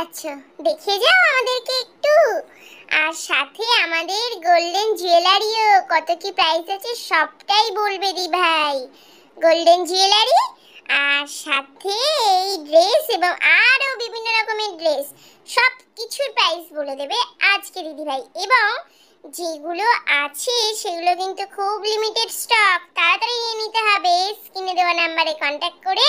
আছো দেখে যাও আমাদেরকে একটু। আর সাথে আমাদের গোল্ডেন জুয়েলারিও কত কি প্রাইস আছে সবটাই বলবে দি ভাই। গোল্ডেন জুয়েলারি আর সাথে এই ড্রেস এবং আরো বিভিন্ন রকমের ড্রেস সব কিছুর প্রাইস বলে দেবে আজকে দিদি ভাই। এবং যেগুলো আছে সেগুলো কিন্তু খুব লিমিটেড স্টক, তাড়াতাড়ি নিয়ে নিতে হবে স্ক্রিনে দেওয়া নাম্বারে কন্ট্যাক্ট করে।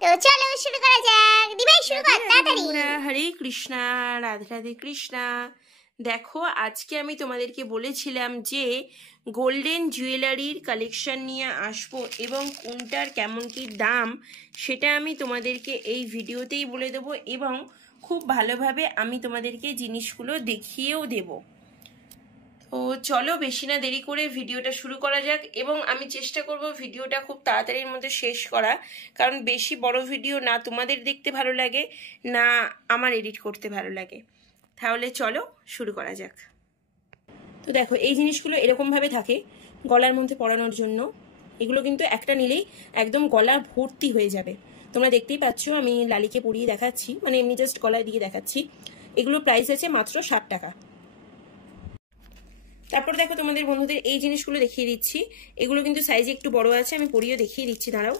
তো চলো শুরু করা যাক। দিভাই শুরু কর তাড়াতাড়ি। হরে কৃষ্ণা, রাধে রাধে কৃষ্ণা। দেখো আজকে আমি তোমাদেরকে বলেছিলাম যে গোল্ডেন জুয়েলারির কালেকশন নিয়ে আসবো এবং কোনটার কেমন কি দাম সেটা আমি তোমাদেরকে এই ভিডিওতেই বলে দেবো এবং খুব ভালোভাবে আমি তোমাদেরকে জিনিসগুলো দেখিয়েও দেবো। তো চলো বেশি না দেরি করে ভিডিওটা শুরু করা যাক এবং আমি চেষ্টা করব ভিডিওটা খুব তাড়াতাড়ির মধ্যে শেষ করা, কারণ বেশি বড় ভিডিও না তোমাদের দেখতে ভালো লাগে না আমার এডিট করতে ভালো লাগে। তাহলে চলো শুরু করা যাক। তো দেখো এই জিনিসগুলো এরকমভাবে থাকে গলার মধ্যে পরানোর জন্য। এগুলো কিন্তু একটা নিলেই একদম গলা ভর্তি হয়ে যাবে। তোমরা দেখতেই পাচ্ছ আমি লালিকে পরিয়ে দেখাচ্ছি, মানে এমনি জাস্ট গলায় দিয়ে দেখাচ্ছি। এগুলো প্রাইস আছে মাত্র 60 টাকা। তারপর দেখো তোমাদের বন্ধুদের এই জিনিসগুলো দেখিয়ে দিচ্ছি। এগুলো কিন্তু সাইজে একটু বড় আছে, আমি পরিয়ে দেখিয়ে দিচ্ছি দাঁড়াও।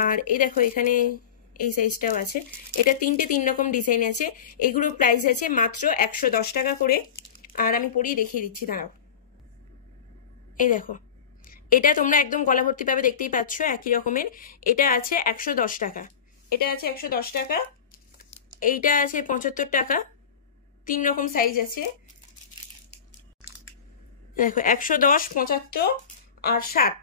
আর এই দেখো এখানে এই সাইজটাও আছে। এটা তিন রকম ডিজাইন আছে। এগুলোর প্রাইস আছে মাত্র 110 টাকা করে। আর আমি পরিয়ে দেখিয়ে দিচ্ছি দাঁড়াও। এই দেখো এটা তোমরা একদম গলা ভর্তি পাবে, দেখতেই পাচ্ছ একই রকমের। এটা আছে 110 টাকা, এটা আছে 110 টাকা, এইটা আছে 75 টাকা। 3 রকম সাইজ আছে। দেখো 110, 75 আর 60।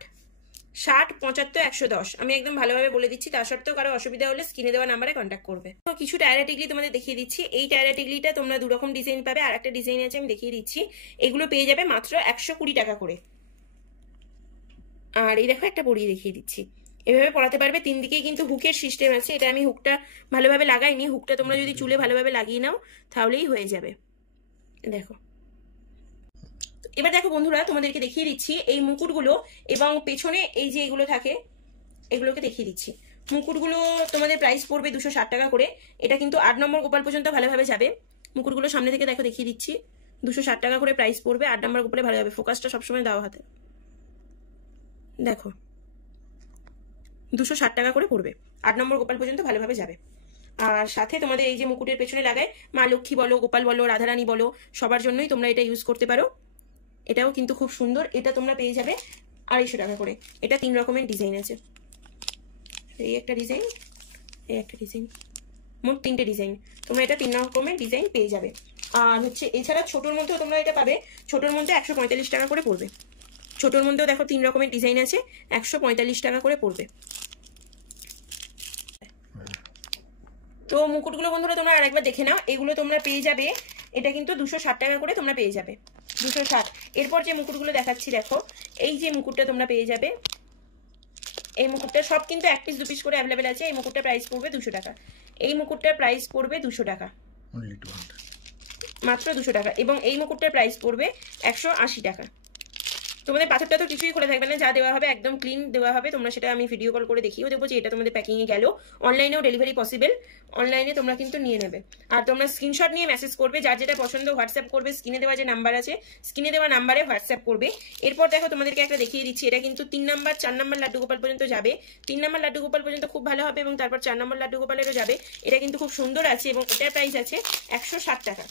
60, 75, 110 আমি একদম ভালোভাবে বলে দিচ্ছি। তা সত্ত্বেও কারো অসুবিধা হলে স্ক্রিনে দেওয়া নাম্বারে কন্ট্যাক্ট করবে। তো কিছু টায়রা টিকলি তোমাদের দেখিয়ে দিচ্ছি। এই টায়রা টিকলিটা তোমরা 2 রকম ডিজাইন পাবে, আর একটা ডিজাইন আছে আমি দেখিয়ে দিচ্ছি। এগুলো পেয়ে যাবে মাত্র 120 টাকা করে। আর এই দেখো একটা পরিয়ে দেখিয়ে দিচ্ছি। এভাবে পরাতে পারবে। 3 দিকেই কিন্তু হুকের সিস্টেম আছে। এটা আমি হুকটা ভালোভাবে লাগাইনি, হুকটা তোমরা যদি চুলে ভালোভাবে লাগিয়ে নাও তাহলেই হয়ে যাবে। দেখো এবার দেখো বন্ধুরা তোমাদেরকে দেখিয়ে দিচ্ছি এই মুকুটগুলো এবং পেছনে এই যে এগুলো থাকে এগুলোকে দেখিয়ে দিচ্ছি। মুকুটগুলো তোমাদের প্রাইস পড়বে 260 টাকা করে। এটা কিন্তু 8 নম্বর গোপাল পর্যন্ত ভালোভাবে যাবে। মুকুটগুলো সামনে থেকে দেখো দেখিয়ে দিচ্ছি। 260 টাকা করে প্রাইস পড়বে। 8 নম্বর গোপালে ভালো যাবে। ফোকাসটা সবসময় দাও হাতে। দেখো 260 টাকা করে পড়বে। 8 নম্বর গোপাল পর্যন্ত ভালোভাবে যাবে। আর সাথে তোমাদের এই যে মুকুটের পেছনে লাগায় মা লক্ষ্মী বলো, গোপাল বলো, রাধারানী বলো, সবার জন্যই তোমরা এটা ইউজ করতে পারো। এটাও কিন্তু খুব সুন্দর। এটা তোমরা পেয়ে যাবে 250 টাকা করে। এটা 3 রকমের ডিজাইন আছে। এই একটা ডিজাইন, এই একটা ডিজাইন, মোট 3টে ডিজাইন। তোমরা এটা 3 রকমের ডিজাইন পেয়ে যাবে। আর হচ্ছে এছাড়া ছোটোর মধ্যেও তোমরা এটা পাবে। ছোটোর মধ্যে 145 টাকা করে পড়বে। ছোটোর মধ্যেও দেখো 3 রকমের ডিজাইন আছে, 145 টাকা করে পড়বে। তো মুকুটগুলো বন্ধুরা তোমরা আরেকবার দেখে নাও। এগুলো তোমরা পেয়ে যাবে, এটা কিন্তু 260 টাকা করে তোমরা পেয়ে যাবে। 260। এরপর যে মুকুটগুলো দেখাচ্ছি দেখো, এই যে মুকুটটা তোমরা পেয়ে যাবে। এই মুকুটটা সব কিন্তু 1 পিস 2 পিস করে অ্যাভেলেবেল আছে। এই মুকুটটা প্রাইস পড়বে 200 টাকা। এই মুকুটটার প্রাইস পড়বে 200 টাকা, মাত্র 200 টাকা। এবং এই মুকুটটার প্রাইস পড়বে 180 টাকা। তোমাদের পাথরটা তো কিছুই খোলা থাকবে না, যা দেওয়া হবে একদম ক্লিন দেওয়া হবে। তোমরা সেটা আমি ভিডিও কল করে দেখিয়েও দেবো যে এটা তোমাদের প্যাকিংয়ে গেল। অনলাইনেও ডেলিভারি পসিবল, অনলাইনে তোমরা কিন্তু নিয়ে নেবে। আর তোমরা স্ক্রিনশট নিয়ে মেসেজ করবে, যার যেটা পছন্দ হোয়াটসঅ্যাপ করবে। স্ক্রিনে দেওয়া যে নাম্বার আছে স্ক্রিনে দেওয়া নাম্বারে হোয়াটসঅ্যাপ করবে। এরপর দেখো তোমাদেরকে একটা দেখিয়ে দিচ্ছি। এটা কিন্তু 3 নাম্বার 4 নাম্বার লাড্ডু গোপাল পর্যন্ত যাবে। 3 নাম্বার লাড্ডু গোপাল পর্যন্ত খুব ভালো হবে এবং তারপর 4 নাম্বার লাড্ডু গোপালেরও যাবে। এটা কিন্তু খুব সুন্দর আছে এবং এটার প্রাইস আছে 160 টাকা।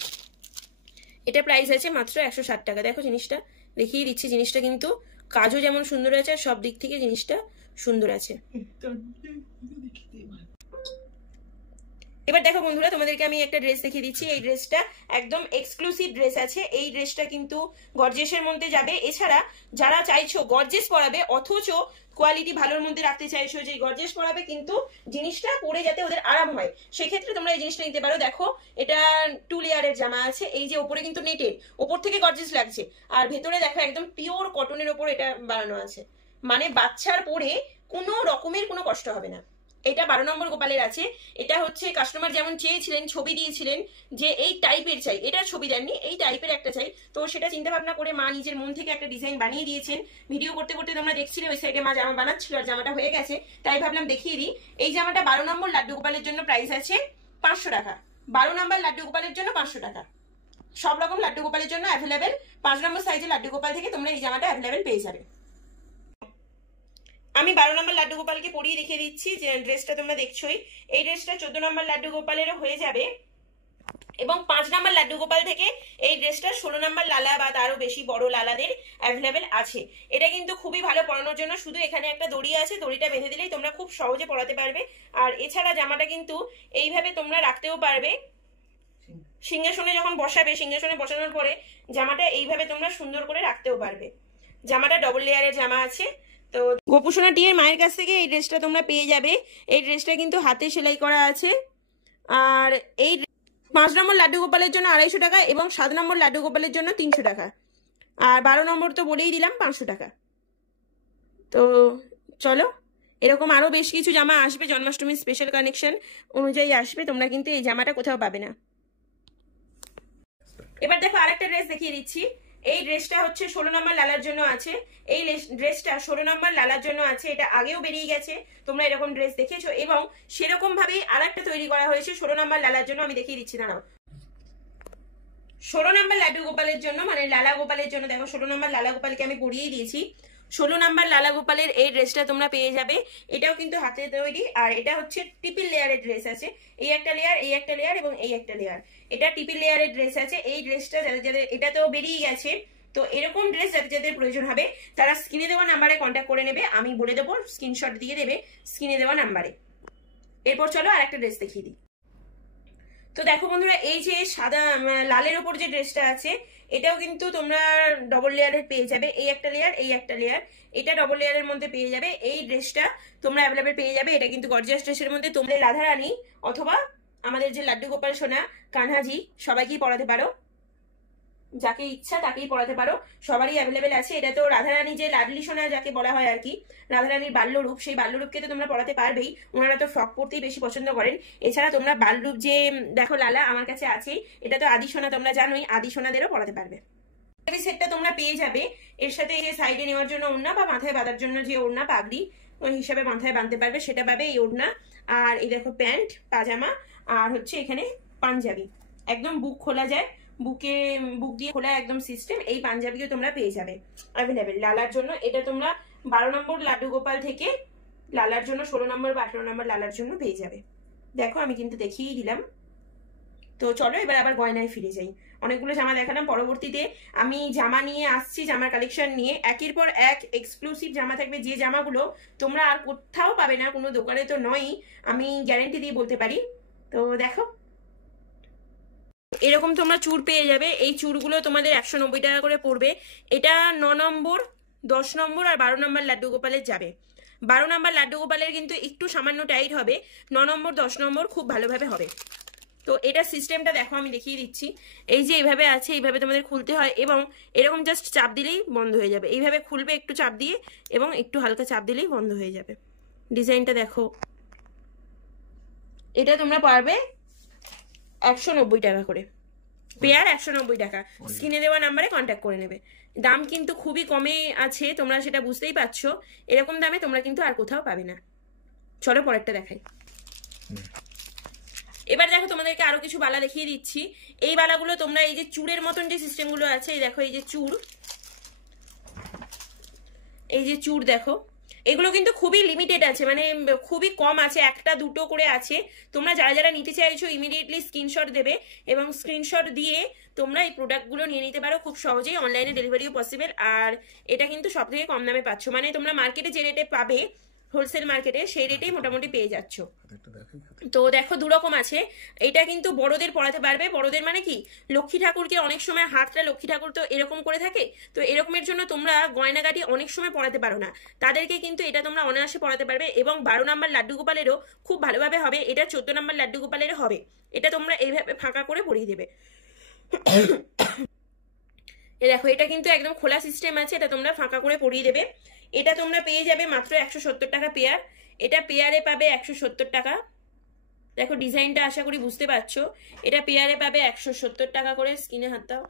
এটা প্রাইস আছে মাত্র 160 টাকা। দেখো জিনিসটা দেখিয়ে দিচ্ছি। জিনিসটা কিন্তু কাজও যেমন সুন্দর আছে আর সব দিক থেকে জিনিসটা সুন্দর আছে। এবার দেখো বন্ধুরা তোমাদেরকে আমি একটা ড্রেস দেখিয়ে দিচ্ছি। এই ড্রেসটা একদম এক্সক্লুসিভ ড্রেস আছে। এই ড্রেসটা কিন্তু গর্জেসের মধ্যে যাবে। এছাড়া যারা চাইছো গর্জেস পরাবে অথচ কোয়ালিটি ভালোর মধ্যে রাখতে চাইছো যে গর্জেস পরাবে কিন্তু জিনিসটা পরে যাতে ওদের আরাম হয়, সেক্ষেত্রে তোমরা এই জিনিসটা নিতে পারো। দেখো এটা 2 লেয়ারের জামা আছে। এই যে ওপরে কিন্তু নেটের, ওপর থেকে গর্জেস লাগছে, আর ভেতরে দেখো একদম পিওর কটনের ওপর এটা বানানো আছে। মানে বাচ্চার পরে কোনো রকমের কোনো কষ্ট হবে না। এটা 12 নম্বর গোপালের আছে। এটা হচ্ছে কাস্টমার যেমন চেয়েছিলেন, ছবি দিয়েছিলেন যে এই টাইপের চাই, এটার ছবি দেননি, এই টাইপের একটা চাই। তো সেটা চিন্তা ভাবনা করে মা নিজের মন থেকে একটা ডিজাইন বানিয়ে দিয়েছেন। ভিডিও করতে করতে তোমরা দেখছিলে ওই সাইডে মা জামা বানাচ্ছিল আর জামাটা হয়ে গেছে, তাই ভাবলাম দেখিয়ে দিই। এই জামাটা 12 নম্বর লাড্ডু গোপালের জন্য প্রাইস আছে 500 টাকা। 12 নম্বর লাড্ডু গোপালের জন্য 500 টাকা। সব রকম লাড্ডু গোপালের জন্য অ্যাভেলেবেল। 5 নম্বর সাইজের লাড্ডু গোপাল থেকে তোমরা এই জামাটা অ্যাভেলেবেল পেয়ে যাবে। আমি 12 নম্বর লাড্ডু গোপালকে পরিয়ে দেখিয়ে দিচ্ছি, যে ড্রেসটা তোমরা দেখছোই। এই ড্রেসটা 14 নম্বর লাড্ডু গোপালেরও হয়ে যাবে, এবং 5 নম্বর লাড্ডু গোপাল থেকে এই ড্রেসটা 16 নম্বর লালা বা তারও বেশি বড় লালাদের অ্যাভেলেবেল আছে। এটা কিন্তু খুবই ভালো পরানোর জন্য, শুধু এখানে একটা দড়ি আছে, দড়িটা বেঁধে দিলেই তোমরা খুব সহজে পরাতে পারবে। আর এছাড়া জামাটা কিন্তু এইভাবে তোমরা রাখতেও পারবে, সিংহাসনে যখন বসাবে, সিংহাসনে বসানোর পরে জামাটা এইভাবে তোমরা সুন্দর করে রাখতেও পারবে। জামাটা ডবল লেয়ারের জামা আছে। তো গোপুসোনা টিয়ের মায়ের কাছ থেকে এই ড্রেসটা তোমরা পেয়ে যাবে। এই ড্রেসটা কিন্তু হাতে সেলাই করা আছে। আর এই 5 নম্বর লাড্ডু গোপালের জন্য 250 টাকা, এবং 7 নম্বর লাড্ডু গোপালের জন্য 300 টাকা, আর 12 নম্বর তো বলেই দিলাম 500 টাকা। তো চলো, এরকম আরো বেশ কিছু জামা আসবে, জন্মাষ্টমীর স্পেশাল কানেকশন অনুযায়ী আসবে, তোমরা কিন্তু এই জামাটা কোথাও পাবে না। এবার দেখো আরেকটা ড্রেস দেখিয়ে দিচ্ছি। এই ড্রেসটা হচ্ছে 16 নম্বর লালার জন্য আছে। এই ড্রেসটা 16 নম্বর লালার জন্য আছে। এটা আগেও বেরিয়ে গেছে, তোমরা এরকম ড্রেস দেখেছো, এবং সেরকম ভাবেই আরেকটা তৈরি করা হয়েছে 16 নম্বর লালার জন্য। আমি দেখিয়ে দিচ্ছি, দাঁড়াও। 16 নম্বর লাড্ডু গোপালের জন্য, মানে লালা গোপালের জন্য, দেখো 16 নম্বর লালা গোপালকে আমি পরিয়ে দিয়েছি। 16 নম্বর লালা গোপালের এই ড্রেসটা তোমরা পেয়ে যাবে। এটাও কিন্তু হাতে তৈরি, আর এটা হচ্ছে ট্রিপল লেয়ারের ড্রেস আছে। এই একটা লেয়ার, এই একটা লেয়ার, এবং এই একটা লেয়ার, এটা ট্রিপল লেয়ারের ড্রেস আছে। এই ড্রেসটা যাদের যাদের, এটা তো বেরিয়ে গেছে, তো এরকম ড্রেস যাদের যাদের প্রয়োজন হবে তারা স্ক্রিনে দেওয়া নাম্বারে কন্ট্যাক্ট করে নেবে, আমি বলে দেবো, স্ক্রিনশট দিয়ে দেবে স্ক্রিনে দেওয়া নাম্বারে। এরপর চলো আরেকটা ড্রেস দেখিয়ে দিই। তো দেখো বন্ধুরা, এই যে সাদা লালের ওপর যে ড্রেসটা আছে, এটাও কিন্তু তোমরা ডবল লেয়ারের পেয়ে যাবে। এই একটা লেয়ার, এই একটা লেয়ার, এটা ডবল লেয়ারের মধ্যে পেয়ে যাবে। এই ড্রেসটা তোমরা অ্যাভেলেবেল পেয়ে যাবে। এটা কিন্তু গর্জিয়াস ড্রেসের মধ্যে তোমরা রাধারানী অথবা আমাদের যে লাড্ডু গোপাল সোনা, কানহাজি, সবাইকেই পরাতে পারো, যাকে ইচ্ছা তাকেই পরাতে পারো, সবারই অ্যাভেলেবেল আছে। এটা তো রাধারানী, যে লাডলি সোনা যাকে বলা হয় আর কি, রাধারানীর বাল্যরূপ, সেই বাল্যরূপকে তো তোমরা পরাতে পারবেই। ওনারা তো ফ্রক পরতেই বেশি পছন্দ করেন। এছাড়া তোমরা বাল্যরূপ যে দেখো লালা আমার কাছে আছে, এটা তো আদি সোনা, তোমরা জানোই, আদি সোনাদেরও পরাতে পারবে। সেটটা তোমরা পেয়ে যাবে। এর সাথে এই সাইডে নেওয়ার জন্য ওড়না, বা মাথায় বাঁধার জন্য যে ওড়না, পাগড়ি ওই হিসাবে মাথায় বাঁধতে পারবে, সেটা পাবে এই ওড়না। আর এই দেখো প্যান্ট, পাজামা, আর হচ্ছে এখানে পাঞ্জাবি, একদম বুক খোলা যায়, বুকে বুক দিয়ে খোলা একদম সিস্টেম। এই পাঞ্জাবিও তোমরা পেয়ে যাবে অ্যাভেলেবেল লালার জন্য। এটা তোমরা 12 নম্বর লাড্ডু গোপাল থেকে লালার জন্য, 16 নম্বর বা 18 নম্বর লালার জন্য পেয়ে যাবে। দেখো আমি কিন্তু দেখিয়েই দিলাম। তো চলো এবার আবার গয়নায় ফিরে যাই। অনেকগুলো জামা দেখালাম, পরবর্তীতে আমি জামা নিয়ে আসছি, জামার কালেকশন নিয়ে। একের পর এক এক্সক্লুসিভ জামা থাকবে, যে জামাগুলো তোমরা আর কোথাও পাবে না, কোনো দোকানে তো নয়ই, আমি গ্যারেন্টি দিয়ে বলতে পারি। তো দেখো, এরকম তোমরা চুড় পেয়ে যাবে। এই চুড়গুলো তোমাদের 190 টাকা করে পড়বে। এটা 9 নম্বর, 10 নম্বর আর 12 নম্বর লাড্ডু গোপালের যাবে। 12 নম্বর লাড্ডু গোপালের কিন্তু একটু সামান্য টাইট হবে, 9 নম্বর 10 নম্বর খুব ভালোভাবে হবে। তো এটা সিস্টেমটা দেখো, আমি দেখিয়ে দিচ্ছি। এই যে এইভাবে আছে, এইভাবে তোমাদের খুলতে হয়, এবং এরকম জাস্ট চাপ দিলেই বন্ধ হয়ে যাবে। এইভাবে খুলবে একটু চাপ দিয়ে, এবং একটু হালকা চাপ দিলেই বন্ধ হয়ে যাবে। ডিজাইনটা দেখো। এটা তোমরা পারবে 190 টাকা করে, পেয়ার 190 টাকা। স্ক্রিনে দেওয়া নাম্বারে কন্ট্যাক্ট করে নেবে। দাম কিন্তু খুবই কমে আছে, তোমরা সেটা বুঝতেই পারছো। এরকম দামে তোমরা কিন্তু আর কোথাও পাবে না। চলো পরেরটা দেখাই। এবার দেখো তোমাদেরকে আরো কিছু বালা দেখিয়ে দিচ্ছি। এই বালাগুলো তোমরা এই যে চুড়ের মতন যে সিস্টেমগুলো আছে, এই দেখো এই যে চুড়, এই যে চুড় দেখো, এগুলো কিন্তু খুবই লিমিটেড আছে, মানে খুবই কম আছে, একটা দুটো করে আছে। তোমরা যারা যারা নিতে চাইছো ইমিডিয়েটলি স্ক্রিনশট দেবে, এবং স্ক্রিনশট দিয়ে তোমরা এই প্রোডাক্টগুলো নিয়ে নিতে পারো খুব সহজেই। অনলাইনে ডেলিভারিও পসিবল। আর এটা কিন্তু সব থেকে কম দামে পাচ্ছ, মানে তোমরা মার্কেটে যে রেটে পাবে, হোলসেল মার্কেটে, সেই রেটেই মোটামুটি পেয়ে যাচ্ছ। তো দেখো দুরকম আছে। এটা কিন্তু বড়দের পড়াতে পারবে। বড়দের মানে কি, লক্ষ্মী ঠাকুরকে অনেক সময় হাতটা, লক্ষ্মী ঠাকুর তো এরকম করে থাকে, তো এরকমের জন্য তোমরা গয়নাগাটি অনেক সময় পড়াতে পারো না, তাদেরকে কিন্তু এটা তোমরা অনায়াসে পড়াতে পারবে। এবং 12 নম্বর লাড্ডু গোপালেরও খুব ভালোভাবে হবে, এটা 14 নম্বর লাড্ডু গোপালেরও হবে। এটা তোমরা এইভাবে ফাঁকা করে পরিয়ে দেবে। এ দেখো, এটা কিন্তু একদম খোলা সিস্টেম আছে, এটা তোমরা ফাঁকা করে পরিয়ে দেবে। এটা তোমরা পেয়ে যাবে মাত্র 170 টাকা পেয়ার। এটা পেয়ারে পাবে 170 টাকা। দেখো ডিজাইনটা আশা করি বুঝতে পারছো। এটা পেয়ারে পাবে 170 টাকা করে। স্ক্রিনে হাত দাও।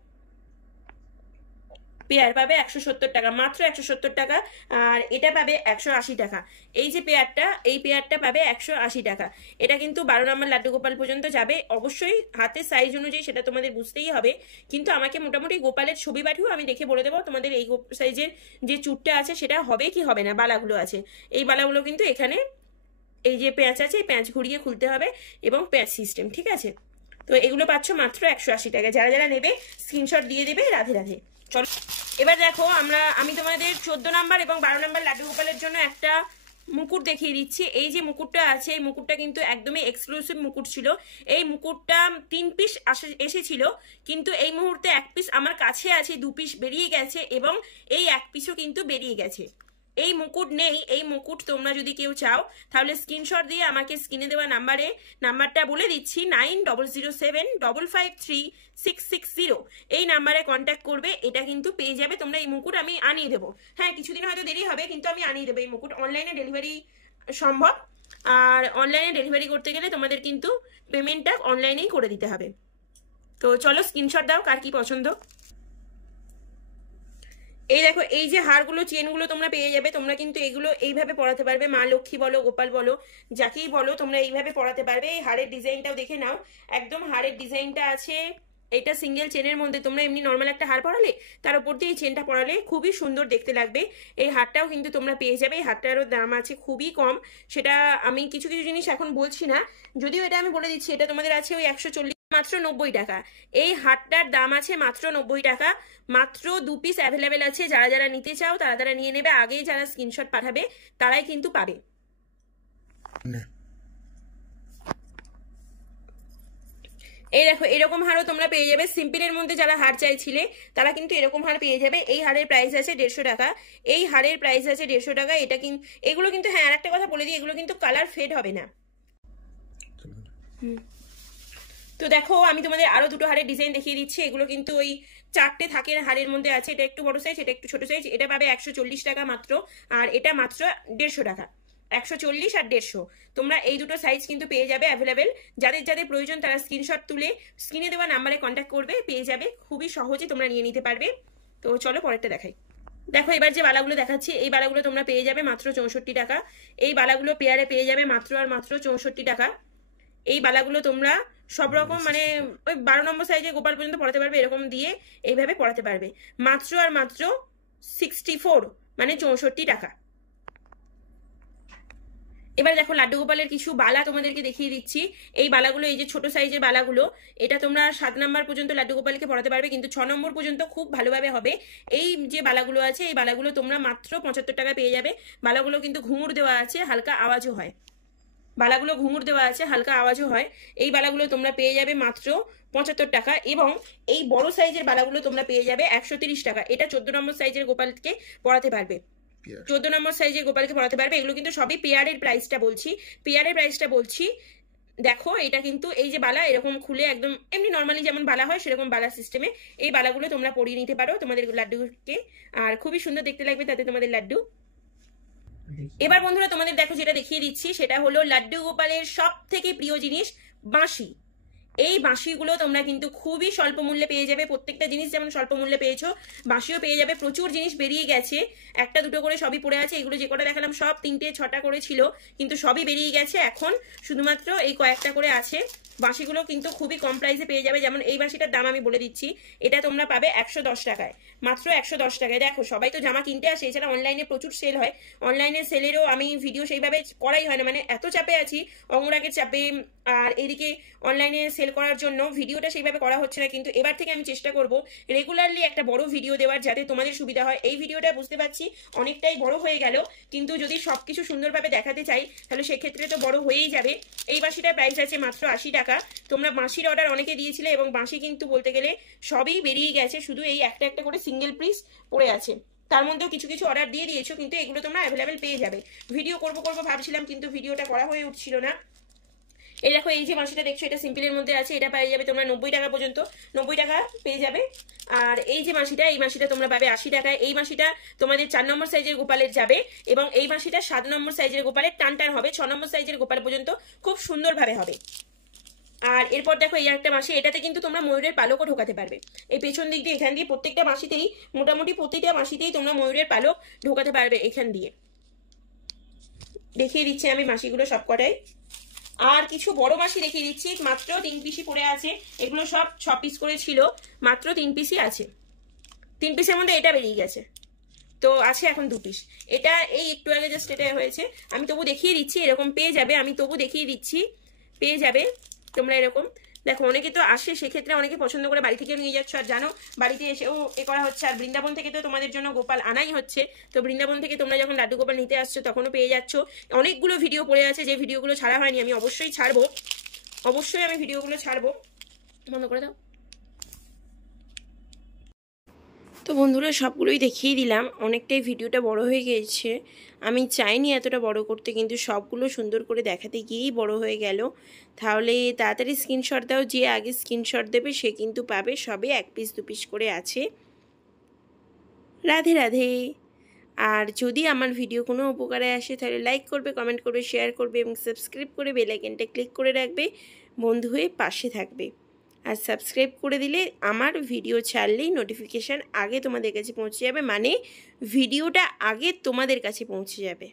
পেয়ার পাবে 170 টাকা, মাত্র 170 টাকা। আর এটা পাবে 180 টাকা। এই যে পেয়ারটা, এই পেয়ারটা পাবে 180 টাকা। এটা কিন্তু 12 নম্বর লাড্ডু গোপাল পর্যন্ত যাবে। অবশ্যই হাতের সাইজ অনুযায়ী সেটা তোমাদের বুঝতেই হবে, কিন্তু আমাকে মোটামুটি গোপালের ছবি পাঠিও, আমি দেখে বলে দেবো তোমাদের এই সাইজের যে চুটটা আছে সেটা হবে কি হবে না। বালাগুলো আছে, এই বালাগুলো কিন্তু এখানে এই যে প্যাঁচ আছে, এই প্যাঁচ ঘুরিয়ে খুলতে হবে এবং প্যাঁচ সিস্টেম, ঠিক আছে। তো এগুলো পাচ্ছ মাত্র 180 টাকা। যারা যারা নেবে স্ক্রিনশট দিয়ে দেবে। রাধে রাধে। চলো এবার দেখো, আমি তোমাদের 14 নাম্বার এবং 12 নাম্বার লাড্ডু গোপালের জন্য একটা মুকুট দেখিয়ে দিচ্ছি। এই যে মুকুটটা আছে, এই মুকুটটা কিন্তু একদমই এক্সক্লুসিভ মুকুট ছিল। এই মুকুটটা 3 পিস এসেছিল, কিন্তু এই মুহূর্তে 1 পিস আমার কাছে আছে, 2 পিস বেরিয়ে গেছে এবং এই 1 পিসও কিন্তু বেরিয়ে গেছে। এই মুকুট নেই। এই মুকুট তোমরা যদি কেউ চাও তাহলে স্ক্রিনশট দিয়ে আমাকে স্ক্রিনে দেওয়া নাম্বারটা বলে দিচ্ছি 9007553660, এই নাম্বারে কন্ট্যাক্ট করবে। এটা কিন্তু পেয়ে যাবে তোমরা। এই মুকুট আমি আনিয়ে দেবো, হ্যাঁ কিছুদিন হয়তো দেরি হবে, কিন্তু আমি আনিয়ে দেবো এই মুকুট। অনলাইনে ডেলিভারি সম্ভব, আর অনলাইনে ডেলিভারি করতে গেলে তোমাদের কিন্তু পেমেন্টটা অনলাইনেই করে দিতে হবে। তো চলো স্ক্রিনশট দাও কার কি পছন্দ। এই দেখো, এই যে হারগুলো, চেনগুলো তোমরা পেয়ে যাবে। তোমরা কিন্তু এগুলো এইভাবে পরাতে পারবে, মা লক্ষ্মী বলো, গোপাল বলো, যাকেই বলো তোমরা এইভাবে পরাতে পারবে। এই হারের ডিজাইনটাও দেখে নাও, একদম হারের ডিজাইনটা আছে। এটা সিঙ্গেল চেনের মধ্যে তোমরা এমনি নর্মাল একটা হার পরালে, তার উপর দিয়ে এই চেনটা পরালে খুবই সুন্দর দেখতে লাগবে। এই হারটাও কিন্তু তোমরা পেয়ে যাবে। এই হারটারও দাম আছে খুবই কম, সেটা আমি কিছু কিছু জিনিস এখন বলছি না, যদিও এটা আমি বলে দিচ্ছি। এটা তোমাদের আছে ওই 140, মাত্র 90 টাকা। এই হারটার দাম আছে মাত্র 90 টাকা। মাত্র 2 পিস অ্যাভেলেবেল আছে। যারা যারা নিতে চাও তারা তারা নিয়ে নেবে। আগেই যারা স্ক্রিনশট পাঠাবে তারাই কিন্তু পাবে। এই দেখো, এরকম হারও তোমরা পেয়ে যাবে। সিম্পলের মধ্যে যারা হার চাইছিলে তারা কিন্তু এরকম হার পেয়ে যাবে। এই হারের প্রাইস আছে 150 টাকা। এই হারের প্রাইস আছে 150 টাকা। এটা কিন্তু, এগুলো কিন্তু, হ্যাঁ আর একটা কথা বলে দিই, এগুলো কিন্তু কালার ফেড হবে না। তো দেখো, আমি তোমাদের আরো দুটো হারের ডিজাইন দেখিয়ে দিচ্ছি। এগুলো কিন্তু ওই 4টে থাকের হারের মধ্যে আছে। এটা একটু বড় সাইজ, এটা একটু ছোট সাইজ। এটা পাবে 140 টাকা মাত্র, আর এটা মাত্র 150 টাকা। 140 আর 150, তোমরা এই দুটো সাইজ কিন্তু পেয়ে যাবে অ্যাভেলেবেল। যাদের যাদের প্রয়োজন তারা স্ক্রিনশট তুলে স্ক্রিনে দেওয়া নাম্বারে কন্ট্যাক্ট করবে, পেয়ে যাবে। খুবই সহজে তোমরা নিয়ে নিতে পারবে। তো চলো পরেরটা দেখাই। দেখো, এবার যে বালাগুলো দেখাচ্ছি, এই বালাগুলো তোমরা পেয়ে যাবে মাত্র 64 টাকা। এই বালাগুলো পেয়ারে পেয়ে যাবে মাত্র আর মাত্র 64 টাকা। এই বালাগুলো তোমরা সব রকম মানে ওই 12 নম্বর সাইজে গোপাল পর্যন্ত পড়াতে পারবে, এরকম দিয়ে এইভাবে পড়াতে পারবে। মাত্র আর মাত্র 64, মানে 64 টাকা। এবার দেখো, লাড্ডু গোপালের কিছু বালা তোমাদেরকে দেখিয়ে দিচ্ছি। এই বালাগুলো, এই যে ছোট সাইজের বালাগুলো, এটা তোমরা 7 নম্বর পর্যন্ত লাড্ডু গোপালকে পড়াতে পারবে, কিন্তু 6 নম্বর পর্যন্ত খুব ভালোভাবে হবে। এই যে বালাগুলো আছে, এই বালাগুলো তোমরা মাত্র 75 টাকা পেয়ে যাবে। বালাগুলো কিন্তু ঘুঙুর দেওয়া আছে, হালকা আওয়াজও হয়। বালাগুলো ঘুঙুর দেওয়া আছে, হালকা আওয়াজও হয়। এই বালাগুলো তোমরা পেয়ে যাবে মাত্র 75 টাকা। এবং এই বড় সাইজের বালাগুলো তোমরা পেয়ে যাবে 130 টাকা। এটা 14 নম্বর সাইজের গোপালকে পড়াতে পারবে, 14 নম্বর সাইজের গোপালকে পড়াতে পারবে। এগুলো কিন্তু সবই পেয়ারের প্রাইসটা বলছি, পেয়ারের প্রাইসটা বলছি। দেখো, এটা কিন্তু এই যে বালা, এরকম খুলে একদম এমনি নর্মালি যেমন বালা হয় সেরকম বালা সিস্টেমে এই বালাগুলো তোমরা পরিয়ে নিতে পারো তোমাদের লাড্ডুকে, আর খুবই সুন্দর দেখতে লাগবে তাতে তোমাদের লাড্ডু। এবার বন্ধুরা তোমাদের দেখো, যেটা দেখিয়ে দিচ্ছি সেটা হলো লাড্ডু গোপালের সব থেকে প্রিয় জিনিস, বাঁশি। এই বাঁশিগুলো তোমরা কিন্তু খুবই স্বল্প মূল্যে পেয়ে যাবে। প্রত্যেকটা জিনিস যেমন স্বল্প মূল্যে পেয়েছো, বাঁশিও পেয়ে যাবে। প্রচুর জিনিস বেরিয়ে গেছে, একটা দুটো করে সবই পড়ে আছে। এগুলো যে কটা দেখালাম সব 3টে 6টা করে ছিল, কিন্তু সবই বেরিয়ে গেছে। এখন শুধুমাত্র এই কয়েকটা করে আছে। বাঁশিগুলো কিন্তু খুবই কম প্রাইসে পেয়ে যাবে। যেমন এই বাঁশিটার দাম আমি বলে দিচ্ছি, এটা তোমরা পাবে 110 টাকায়, মাত্র 110 টাকায়। দেখো, সবাই তো জামা কিনতে আসে, এছাড়া অনলাইনে প্রচুর সেল হয়। অনলাইনে সেলেরও আমি ভিডিও সেইভাবে করাই হয় না, মানে এত চাপে আছি, অঙ্গরাগের চাপে, আর এদিকে অনলাইনে সেল করার জন্য ভিডিওটা সেইভাবে করা হচ্ছে না। কিন্তু এবার থেকে আমি চেষ্টা করব রেগুলারলি একটা বড় ভিডিও দেওয়ার, যাতে তোমাদের সুবিধা হয়। এই ভিডিওটা বুঝতে পারছি অনেকটাই বড় হয়ে গেল, কিন্তু যদি সবকিছু সুন্দরভাবে দেখাতে চাই তাহলে সেক্ষেত্রে তো বড় হয়েই যাবে। এই বাঁশিটার প্রাইস আছে মাত্র 80 টাকা। তোমরা বাঁশির অর্ডার অনেকে দিয়েছিলে, এবং বাঁশি কিন্তু বলতে গেলে সবই বেরিয়ে গেছে, শুধু এই একটা একটা করে সিঙ্গেল পিস পড়ে আছে। তার মধ্যেও কিছু কিছু অর্ডার দিয়ে দিয়েছো, কিন্তু এগুলো তোমরা অ্যাভেলেবেল পেয়ে যাবে। ভিডিও করবো ভাবছিলাম, কিন্তু ভিডিওটা করা হয়ে উঠছিল না। এই দেখো, এই যে বাঁশিটা দেখছো, এটা সিম্পলের মধ্যে আছে। এটা পেয়ে যাবে তোমরা 90 টাকা পর্যন্ত, 90 টাকা পেয়ে যাবে। আর এই যে বাঁশিটা, এই বাঁশিটা তোমরা পাবে 80 টাকায়। এই বাঁশিটা তোমাদের 4 নম্বর সাইজের গোপালের যাবে, এবং এই বাঁশিটা 7 নম্বর সাইজের গোপালের টান টান হবে। 6 নম্বর সাইজের গোপাল পর্যন্ত খুব সুন্দরভাবে হবে। আর এরপর দেখো এই একটা মাসি, এটাতে কিন্তু তোমরা ময়ূরের পালকও ঢোকাতে পারবে। এই পেছন দিক দিয়ে এখান দিয়ে প্রত্যেকটা মাসিতেই, মোটামুটি প্রতিটা মাসিতেই তোমরা ময়ূরের পালক ঢোকাতে পারবে এখান দিয়ে। দেখিয়ে দিচ্ছি আমি মাসিগুলো সব কটাই। আর কিছু বড় মাসি দেখিয়ে দিচ্ছি, মাত্র 3 পিসই পড়ে আছে। এগুলো সব 6 পিস করে ছিল, মাত্র 3 পিসই আছে। 3 পিসের মধ্যে এটা বেরিয়ে গেছে, তো আছে এখন 2 পিস। এটা এই একটু আগে জাস্ট এটা হয়েছে, আমি তবু দেখিয়ে দিচ্ছি, এরকম পেয়ে যাবে। আমি তবু দেখিয়ে দিচ্ছি, পেয়ে যাবে তোমরা এরকম। দেখো অনেকে তো আসে, সেক্ষেত্রে অনেকে পছন্দ করে বাড়ি থেকেও নিয়ে যাচ্ছ, আর জানো বাড়িতে এসেও এ করা হচ্ছে। আর বৃন্দাবন থেকে তো তোমাদের জন্য গোপাল আনাই হচ্ছে, তো বৃন্দাবন থেকে তোমরা যখন লাড্ডু গোপাল নিতে আসছো তখনও পেয়ে যাচ্ছ। অনেকগুলো ভিডিও পড়ে আছে, যে ভিডিওগুলো ছাড়া হয়নি, আমি অবশ্যই ছাড়বো, অবশ্যই আমি ভিডিওগুলো ছাড়বো। বন্ধ করে দাও। তো বন্ধুরা সবগুলোই দেখিয়ে দিলাম, অনেকটাই ভিডিওটা বড় হয়ে গিয়েছে, আমি চাইনি এতটা বড় করতে, কিন্তু সবগুলো সুন্দর করে দেখাতে গিয়েই বড় হয়ে গেল। তাহলে তাড়াতাড়ি স্ক্রিনশট দাও, যে আগে স্ক্রিনশট দেবে সে কিন্তু পাবে। সবে 1 পিস 2 পিস করে আছে। রাধে রাধে। আর যদি আমার ভিডিও কোনো উপকারে আসে তাহলে লাইক করবে, কমেন্ট করবে, শেয়ার করবে এবং সাবস্ক্রাইব করে বেল আইকনটা ক্লিক করে রাখবে, বন্ধু হয়ে পাশে থাকবে। আর সাবস্ক্রাইব করে দিলে আমার ভিডিও ছাড়লেই নোটিফিকেশান আগে তোমাদের কাছে পৌঁছে যাবে, মানে ভিডিওটা আগে তোমাদের কাছে পৌঁছে যাবে।